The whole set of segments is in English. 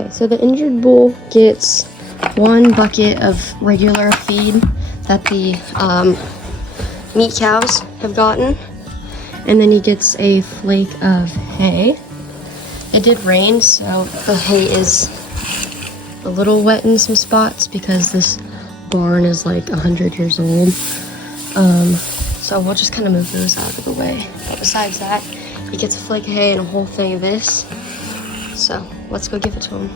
Okay, so the injured bull gets 1 bucket of regular feed that the meat cows have gotten, and then he gets a flake of hay. It did rain, so the hay is a little wet in some spots because this barn is like 100 years old. So we'll just kind of move those out of the way. But besides that, he gets a flake of hay and a whole thing of this. So let's go give it to him.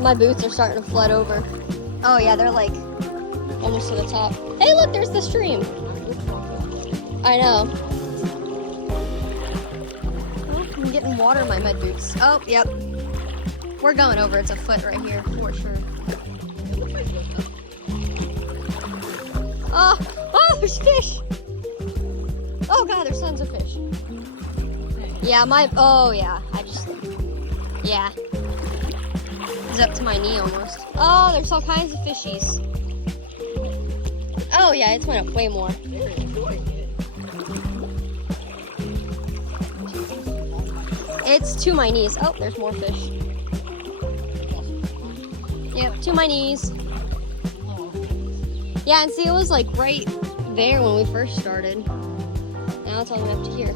My boots are starting to flood over. Oh yeah, they're like almost to the top. Hey look, there's the stream. I know. Oh, I'm getting water in my mud boots. Oh, yep. We're going over. It's a foot right here for sure. Oh, there's fish. Oh god, there's tons of fish. Yeah, oh yeah, yeah. It's up to my knee almost. Oh, there's all kinds of fishies. Oh yeah, it's went up way more. It's to my knees. Oh, there's more fish. Yep, to my knees. Yeah, and see, it was like right there when we first started. Now it's all the way up to here.